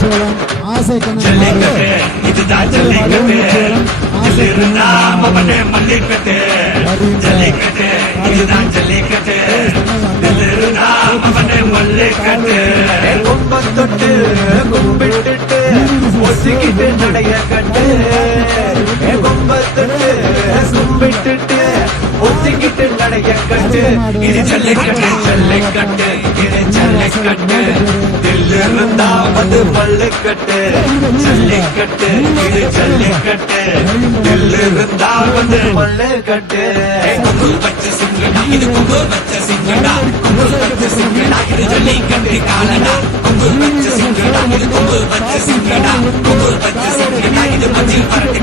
சோளம் ஆசை ஜல்லிக்கட்டு இதுதான் ஜல்லிக்கட்டு மல்லிக்கட்டு ஜல்லிக்கட்டு இதுதான் ஜல்லிக்கட்டு மல்லிக்கட்டு கும்பத்தொட்டு கும்பிட்டு ஒசிக்கிட்டு நடைய கட்டு கும்பத்தொட்டு கும்பிட்டு ஒசிக்கிட்டு நடைய கட்டு இது ஜல்லிக்கட்டு ஜல்லிக்கட்டு இது ஜல்லிக்கட்டு தில்லிருந்தா வந்து மல்லிக்கட்டு ஜல்லிக்கட்டு இது ஜல்லிக்கட்டு தில்லிருந்தா வந்து மல்லிக்கட்டு கொம்பு வச்ச சிங்கடா இது கொம்பு வச்ச சிங்கடா கொம்பு வச்ச சிங்கடா இது ஜல்லிக்கட்டு காலடா கொம்பு வச்ச சிங்கடா இது கொம்பு வச்ச சிங்கடா கொம்பு வச்ச சிங்கடா இது மஞ்சள் பரட்டு